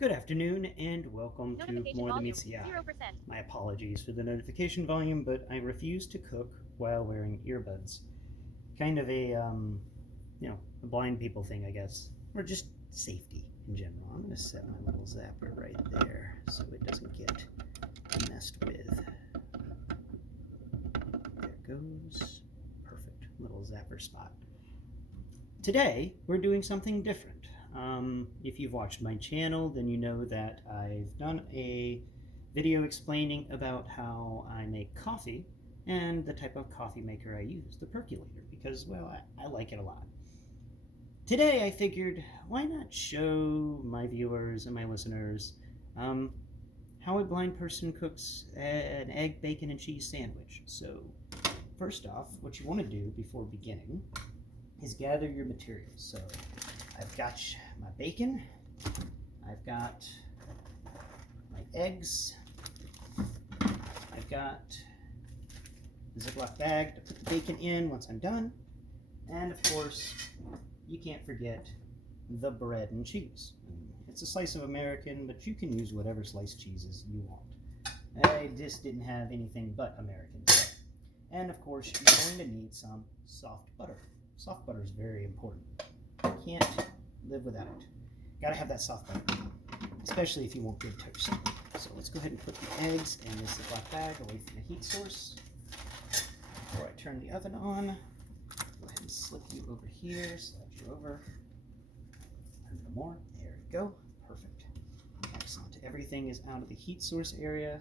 Good afternoon and welcome to Notification More the volume, mtme. 0%. My apologies for the notification volume, but I refuse to cook while wearing earbuds. Kind of a blind people thing, I guess, or just safety in general. I'm going to set my little zapper right there so it doesn't get messed with. There goes. Perfect. Little zapper spot. Today, we're doing something different. If you've watched my channel, then you know that I've done a video explaining about how I make coffee and the type of coffee maker I use, the percolator, because, well, I like it a lot. Today, I figured, why not show my viewers and my listeners how a blind person cooks an egg, bacon, and cheese sandwich. So, first off, what you want to do before beginning is gather your materials. So I've got my bacon, I've got my eggs, I've got the Ziploc bag to put the bacon in once I'm done, and of course, you can't forget the bread and cheese. It's a slice of American, but you can use whatever sliced cheeses you want. I just didn't have anything but American today. And of course, you're going to need some soft butter. Soft butter is very important. Can't live without it. Gotta have that soft butter, especially if you want good toast. So let's go ahead and put the eggs in this Ziploc bag away from the heat source. Before I turn the oven on, go ahead and slip you over here, slide you over. A little more. There we go. Perfect. Excellent. Everything is out of the heat source area.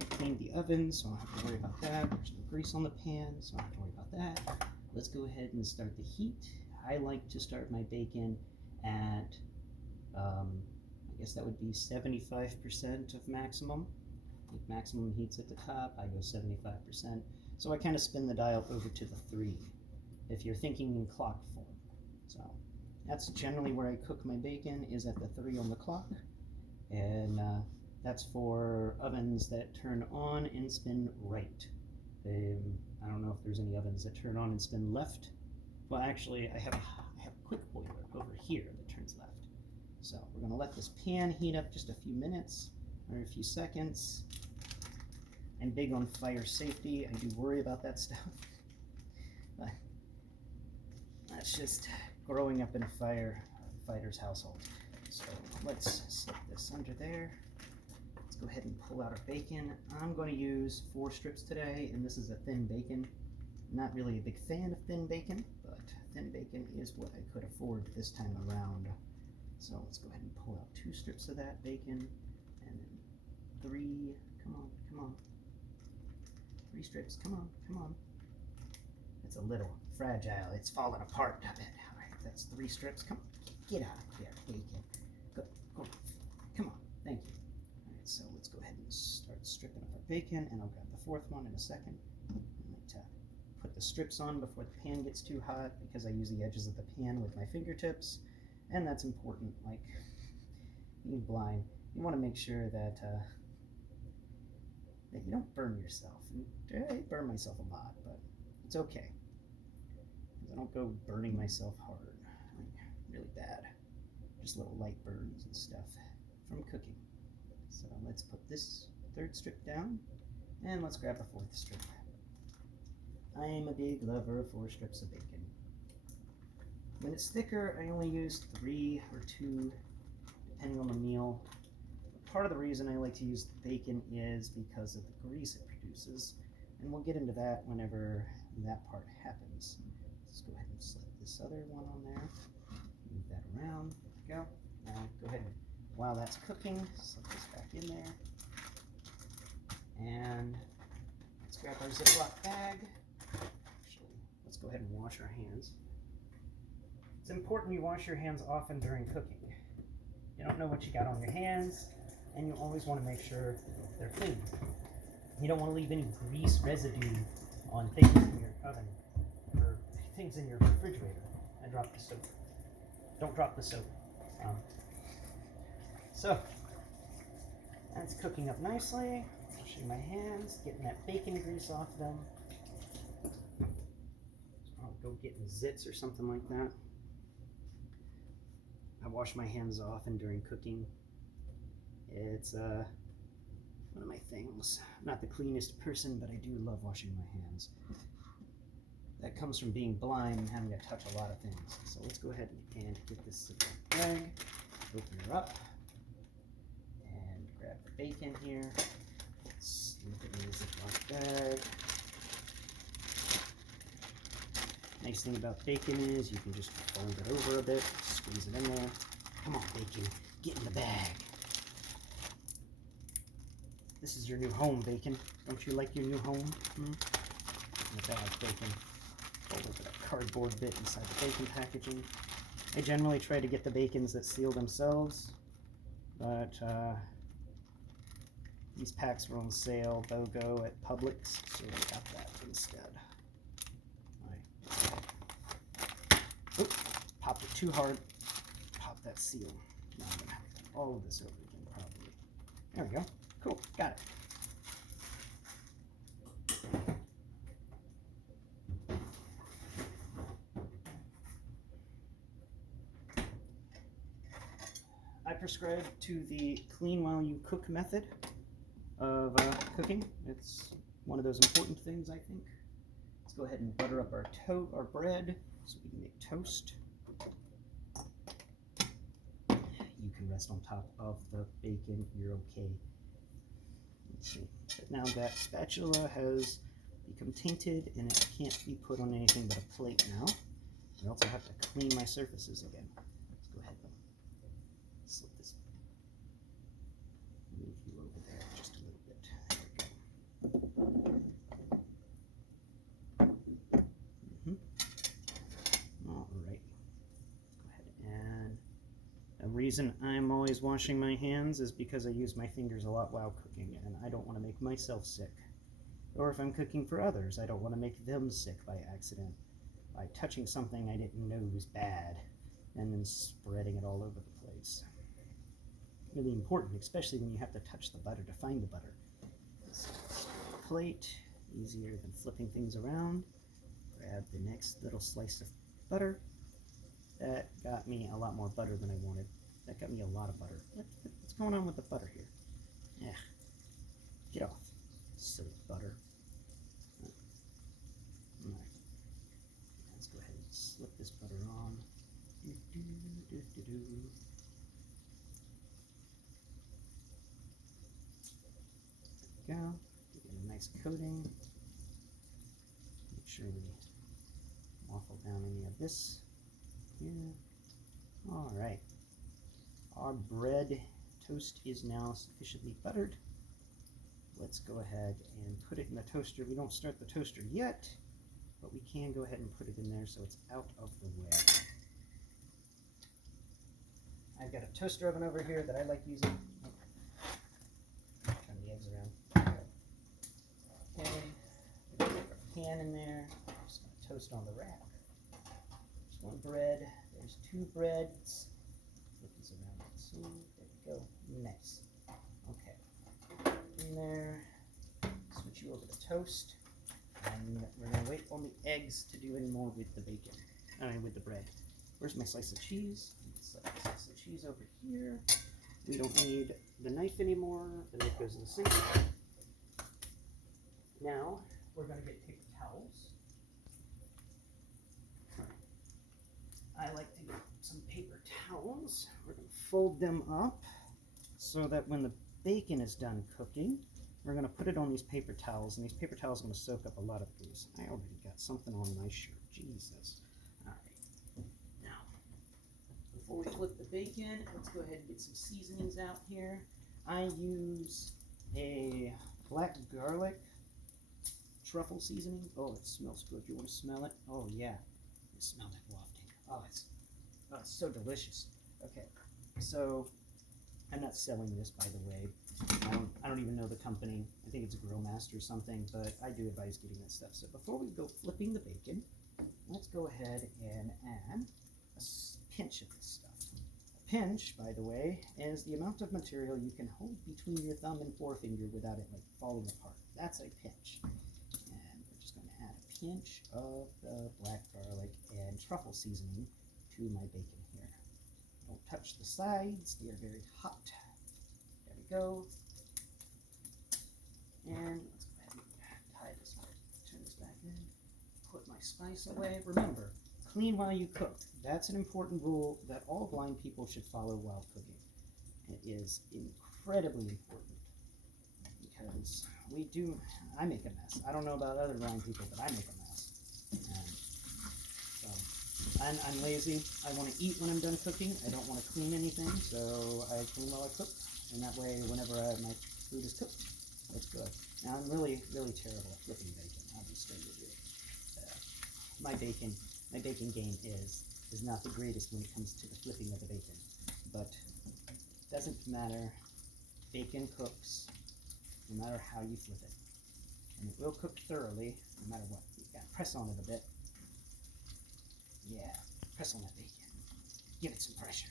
I cleaned the oven, so I don't have to worry about that. There's no grease on the pan, so I don't have to worry about that. Let's go ahead and start the heat. I like to start my bacon at, I guess that would be 75% of maximum. If maximum heat's at the top, I go 75%. So I kind of spin the dial over to the 3, if you're thinking in clock form. So that's generally where I cook my bacon, is at the 3 on the clock. And that's for ovens that turn on and spin right. I don't know if there's any ovens that turn on and spin left. Well, actually, I have a quick boiler over here that turns left. So we're going to let this pan heat up just a few minutes or a few seconds. I'm big on fire safety. I do worry about that stuff. But that's just growing up in a firefighter's household. So let's slip this under there. Let's go ahead and pull out our bacon. I'm going to use 4 strips today, and this is a thin bacon. Not really a big fan of thin bacon, but thin bacon is what I could afford this time around. So let's go ahead and pull out 2 strips of that bacon, and then 3, come on, 3 strips, come on. It's a little fragile, it's falling apart a bit. All right, that's 3 strips, come on, get out of there, bacon. Go, come on, thank you. All right, so let's go ahead and start stripping up our bacon, and I'll grab the 4th one in a second. Put the strips on before the pan gets too hot, because I use the edges of the pan with my fingertips, and that's important. Like being blind, you want to make sure that that you don't burn yourself. And I burn myself a lot, but it's okay, because I don't go burning myself hard, like really bad. Just little light burns and stuff from cooking. So let's put this 3rd strip down, and let's grab the 4th strip. I am a big lover of 4 strips of bacon. When it's thicker, I only use 3 or 2, depending on the meal. Part of the reason I like to use bacon is because of the grease it produces, and we'll get into that whenever that part happens. Let's go ahead and slip this other one on there. Move that around. There we go. Now go ahead and, while that's cooking, slip this back in there. And let's grab our Ziploc bag. Let's go ahead and wash our hands. It's important you wash your hands often during cooking. You don't know what you got on your hands, and you always want to make sure they're clean. You don't want to leave any grease residue on things in your oven or things in your refrigerator. I dropped the soap. Don't drop the soap. So that's cooking up nicely. Washing my hands, getting that bacon grease off them. I'll go getting zits or something like that. I wash my hands often during cooking. It's one of my things. I'm not the cleanest person, but I do love washing my hands. That comes from being blind and having to touch a lot of things. So let's go ahead and get this Ziploc bag, open her up, and grab the bacon here. Slip it in the Ziploc bag. Nice thing about bacon is you can just fold it over a bit, squeeze it in there. Come on, bacon, get in the bag. This is your new home, bacon. Don't you like your new home? In the bag, bacon. Fold over that cardboard bit inside the bacon packaging. I generally try to get the bacons that seal themselves, but these packs were on sale, BOGO, at Publix, so I got that instead. Oops, popped it too hard. Pop that seal. Now I'm going to have to do all of this over again, probably. There we go. Cool. Got it. I prescribe to the clean while you cook method of cooking. It's one of those important things, I think. Let's go ahead and butter up our bread so we can make toast. You can rest on top of the bacon. You're okay. Let's see. But now that spatula has become tainted and it can't be put on anything but a plate now. I also have to clean my surfaces again. Let's go ahead and slip this. Move you over there just a little bit. There we go. All right. Go ahead and the reason I'm always washing my hands is because I use my fingers a lot while cooking, and I don't want to make myself sick. Or if I'm cooking for others, I don't want to make them sick by accident by touching something I didn't know was bad and then spreading it all over the place. Really important, especially when you have to touch the butter to find the butter. So, plate, easier than flipping things around. Grab the next little slice of butter. That got me a lot more butter than I wanted. That got me a lot of butter. What's going on with the butter here? Yeah. Get off. Silly butter. Alright. Let's go ahead and slip this butter on. There we go. Give it a nice coating. Make sure we waffle down any of this here. All right. Our bread toast is now sufficiently buttered. Let's go ahead and put it in the toaster. We don't start the toaster yet, but we can go ahead and put it in there so it's out of the way. I've got a toaster oven over here that I like using. Turn the eggs around. Okay. Put our pan in there. Just gonna toast on the rack. There's one bread. There's two breads. Flip these around. So there we go. Nice. Okay. In there. Switch you over to toast. And we're gonna wait on the eggs to do any more with the bacon. I mean with the bread. Where's my slice of cheese? Slice of cheese over here. We don't need the knife anymore. The knife goes in the sink. Now we're going to get paper towels. I like to get some paper towels. We're going to fold them up so that when the bacon is done cooking, we're going to put it on these paper towels, and these paper towels are going to soak up a lot of grease. I already got something on my shirt. Jesus. All right. Now, before we flip the bacon, let's go ahead and get some seasonings out here. I use a black garlic truffle seasoning. Oh, it smells good. You want to smell it? Oh, yeah. You smell that wafting. Oh, it's so delicious. Okay, so I'm not selling this, by the way. I don't even know the company. I think it's a Grill Master or something, but I do advise getting that stuff. So before we go flipping the bacon, let's go ahead and add a pinch of this stuff. A pinch, by the way, is the amount of material you can hold between your thumb and forefinger without it like falling apart. That's a pinch. And we're just going to add a pinch of the black garlic and truffle seasoning to my bacon here. Don't touch the sides. They are very hot. There we go. And let's go ahead and tie this up. Turn this back in. Put my spice away. Remember, clean while you cook. That's an important rule that all blind people should follow while cooking. It is incredibly important because I make a mess. I don't know about other blind people, but I make a mess. And so I'm lazy. I want to eat when I'm done cooking. I don't want to clean anything, so I clean while I cook. And that way, whenever my food is cooked, it's good. Now, I'm really, really terrible at flipping bacon. I'll be straight with you. My bacon game is not the greatest when it comes to the flipping of the bacon, but it doesn't matter. Bacon cooks no matter how you flip it, and it will cook thoroughly no matter what. You gotta press on it a bit. Yeah, press on that bacon. Give it some pressure.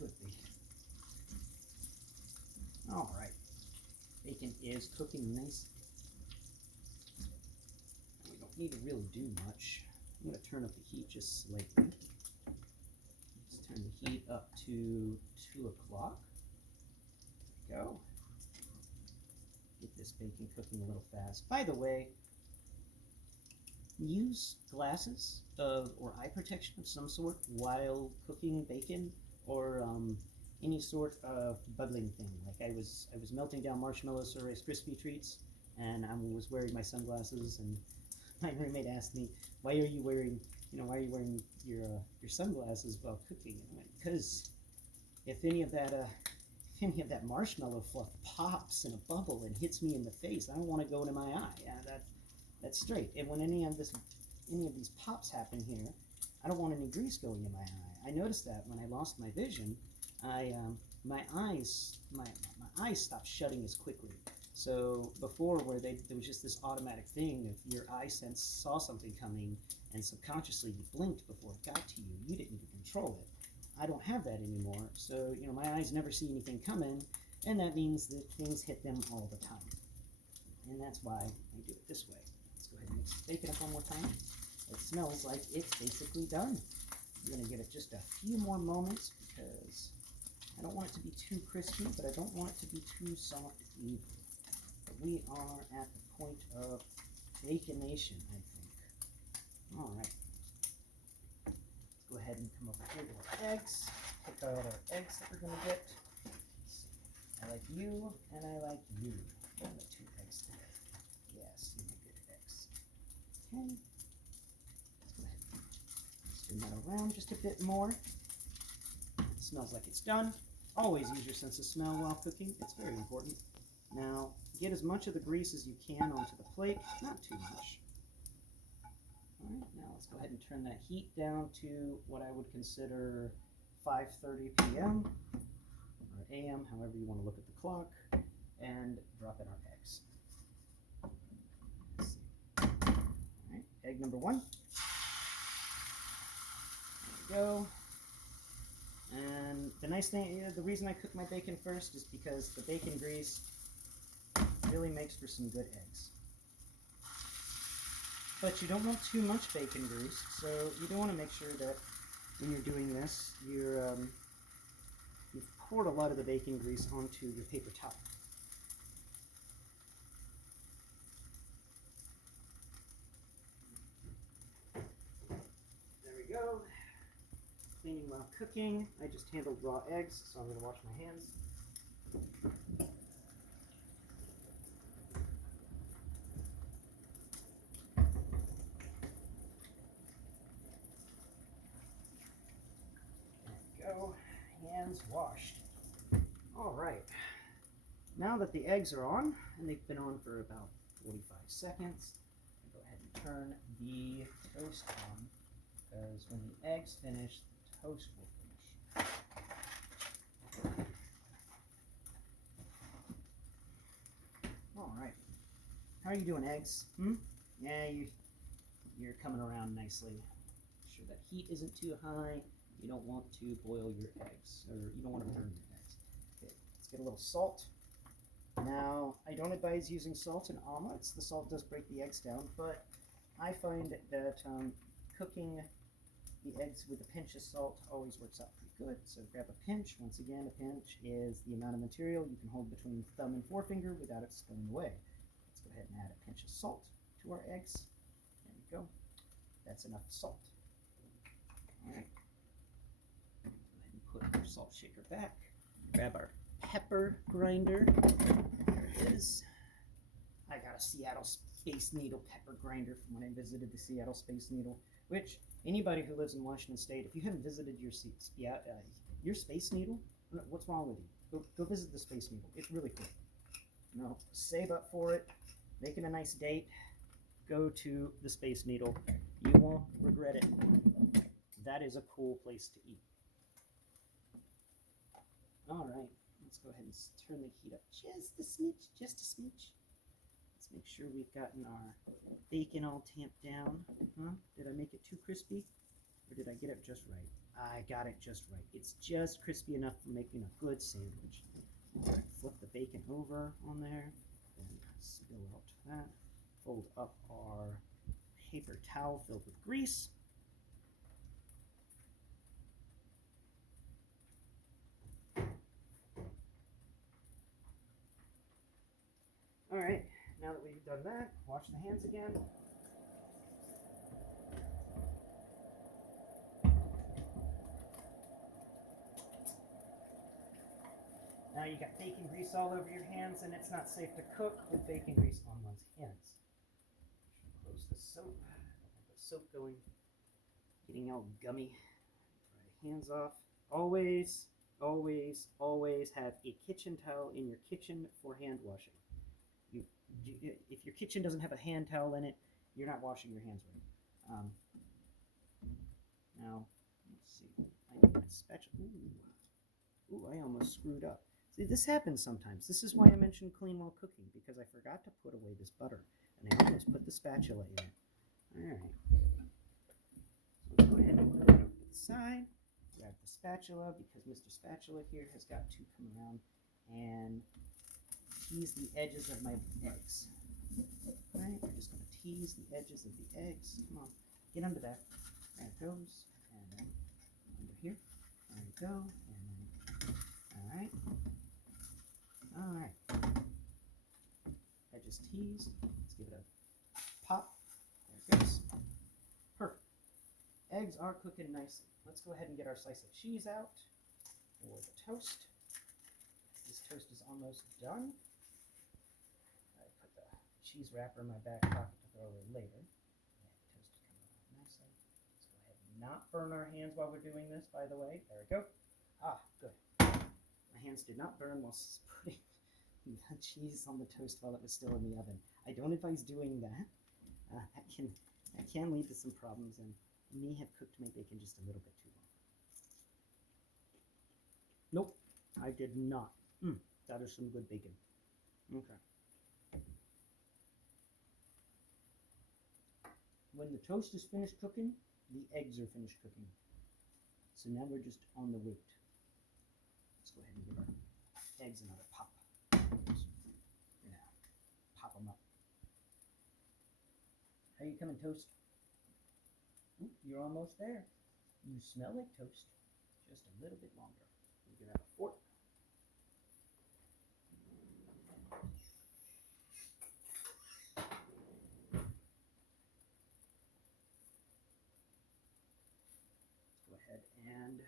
Good bacon. All right, bacon is cooking nice. We don't need to really do much. I'm going to turn up the heat just slightly. Let's turn the heat up to 2 o'clock. There we go. Get this bacon cooking a little fast. By the way, use glasses or eye protection of some sort while cooking bacon, or any sort of bubbling thing. Like I was melting down marshmallows for Rice Krispie treats, and I was wearing my sunglasses, and my roommate asked me, "Why are you wearing your sunglasses while cooking?" And I went, "Because if any of that marshmallow fluff pops in a bubble and hits me in the face, I don't want to go into my eye. Yeah, that's straight. And when any of these pops happen here, I don't want any grease going in my eye. I noticed that when I lost my vision, my eyes stopped shutting as quickly. So before, where there was just this automatic thing, if your eye sense saw something coming and subconsciously you blinked before it got to you, you didn't even control it. I don't have that anymore, so my eyes never see anything coming, and that means that things hit them all the time. And that's why I do it this way. Let's go ahead and mix the bacon up one more time. It smells like it's basically done. I'm going to give it just a few more moments because I don't want it to be too crispy, but I don't want it to be too soft either. But we are at the point of baconation, I think. All right. Let's go ahead and come over here to our eggs. Let's pick out our eggs that we're going to get. I like you, and I like you. I'm going to 2 eggs today. Yes, you make good eggs. Okay. Let's go ahead and spin that around just a bit more. It smells like it's done. Always use your sense of smell while cooking. It's very important. Now, get as much of the grease as you can onto the plate. Not too much. All right, now let's go ahead and turn that heat down to what I would consider 5:30 p.m. or a.m., however you want to look at the clock, and drop in our eggs. Let's see. All right, egg number 1. There we go. And the nice thing, the reason I cook my bacon first is because the bacon grease really makes for some good eggs. But you don't want too much bacon grease, so you do want to make sure that when you're doing this, you've poured a lot of the bacon grease onto your paper towel. There we go. Cleaning while cooking. I just handled raw eggs, so I'm going to wash my hands. Go, hands washed. All right, now that the eggs are on, and they've been on for about 45 seconds, I'll go ahead and turn the toast on, because when the eggs finish, the toast will finish. All right, how are you doing, eggs? Yeah, you're coming around nicely. Make sure that heat isn't too high. You don't want to boil your eggs, or you don't want to burn your eggs. Okay, let's get a little salt. Now, I don't advise using salt in omelets. The salt does break the eggs down, but I find that cooking the eggs with a pinch of salt always works out pretty good. So grab a pinch. Once again, a pinch is the amount of material you can hold between thumb and forefinger without it spilling away. Let's go ahead and add a pinch of salt to our eggs. There we go. That's enough salt. All right. Go ahead and put our salt shaker back. Grab our pepper grinder. There it is. I got a Seattle Space Needle pepper grinder from when I visited the Seattle Space Needle, which anybody who lives in Washington State, if you haven't visited your Space Needle, what's wrong with you? Go visit the Space Needle. It's really cool. No, save up for it. Make it a nice date. Go to the Space Needle. You won't regret it. That is a cool place to eat. All right, let's go ahead and turn the heat up just a smidge, just a smidge. Let's make sure we've gotten our bacon all tamped down. Huh? Did I make it too crispy? Or did I get it just right? I got it just right. It's just crispy enough for making a good sandwich. All right, flip the bacon over on there, then spill out that. Fold up our paper towel filled with grease. All right, now that we've done that, wash the hands again. Now you got bacon grease all over your hands, and it's not safe to cook with bacon grease on one's hands. Close the soap. Get the soap going, getting all gummy. Dry hands off. Always, always, always have a kitchen towel in your kitchen for hand washing. If your kitchen doesn't have a hand towel in it, you're not washing your hands right. Now, let's see. I need my spatula. Ooh, I almost screwed up. See, this happens sometimes. This is why I mentioned clean while cooking, because I forgot to put away this butter, and I almost put the spatula in. All right. So let's go ahead and put it over to the side. Grab the spatula, because Mr. Spatula here has got to come around and tease the edges of my eggs. All right, we're just going to tease the edges of the eggs. Come on, get under that. There it goes. And then under here. There we go. And then, all right. All right. Edges teased. Let's give it a pop. There it goes. Perfect. Eggs are cooking nicely. Let's go ahead and get our slice of cheese out for the toast. This toast is almost done. I put the cheese wrapper in my back pocket to throw away later. Yeah, the toast is coming along nicely. Let's go ahead and not burn our hands while we're doing this, by the way. There we go. Ah, good. My hands did not burn while putting the cheese on the toast while it was still in the oven. I don't advise doing that. That can lead to some problems and may have cooked my bacon just a little bit too long. Nope, I did not. That is some good bacon. Okay. When the toast is finished cooking, the eggs are finished cooking. So now we're just on the wait. Let's go ahead and give our eggs another pop. Yeah, pop them up. How you coming, toast? Ooh, you're almost there. You smell like toast. Just a little bit longer. You can have a fork. Go ahead and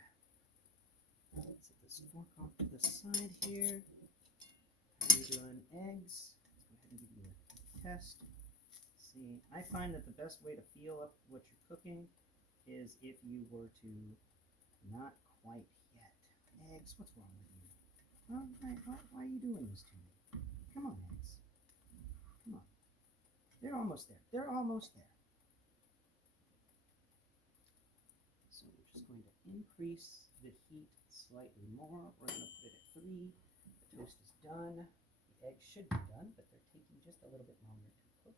set this fork off to the side here. How are you doing, eggs? Let's go ahead and give you a test. See, I find that the best way to feel up what you're cooking is if you were to not quite yet. Eggs, what's wrong with you? Why are you doing this to me? Come on, eggs. Come on. They're almost there. They're almost there. So we're just going to increase the heat slightly more. We're going to put it at 3. The toast is done. The eggs should be done, but they're taking just a little bit longer to cook.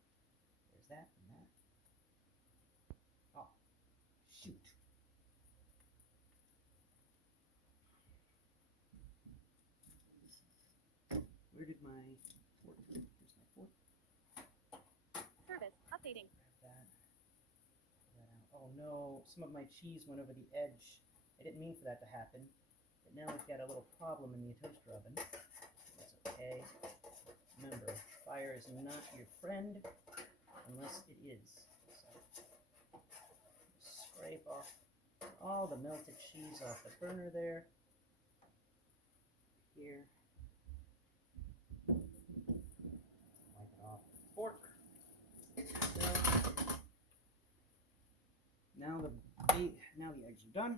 There's that and that. Oh, shoot. Where did my fork go? Here's my fork. Service updating. Grab that. Pull that out. Oh no, some of my cheese went over the edge I didn't mean for that to happen, but now we've got a little problem in the toaster oven. That's okay. Remember, fire is not your friend unless it is. So, scrape off all the melted cheese off the burner there. Here. Wipe it off with a fork. So, now the eggs are done.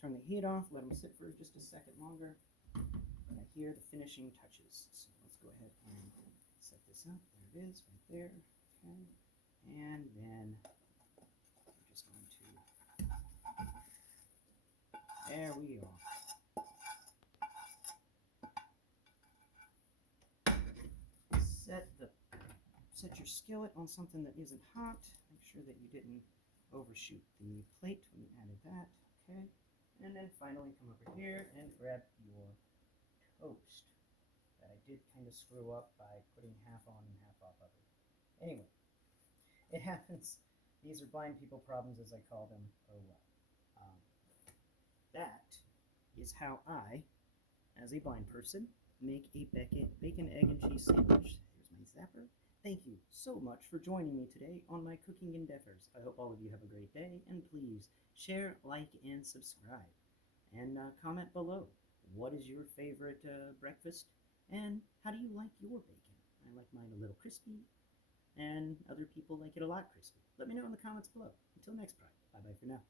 Turn the heat off, let them sit for just a second longer. And here the finishing touches. So let's go ahead and set this up. There it is, right there. Okay. And then we're just going to, there we are. Set your skillet on something that isn't hot. Make sure that you didn't overshoot the plate when you added that. Okay. And then finally come over here and grab your toast that I did kind of screw up by putting half on and half off of it. Anyway, it happens. These are blind people problems, as I call them. Oh well. That is how I, as a blind person, make a bacon, egg, and cheese sandwich. Here's my zapper. Thank you so much for joining me today on my cooking endeavors. I hope all of you have a great day, and please share, like, and subscribe. And comment below, what is your favorite breakfast, and how do you like your bacon? I like mine a little crispy, and other people like it a lot crispy. Let me know in the comments below. Until next time, bye-bye for now.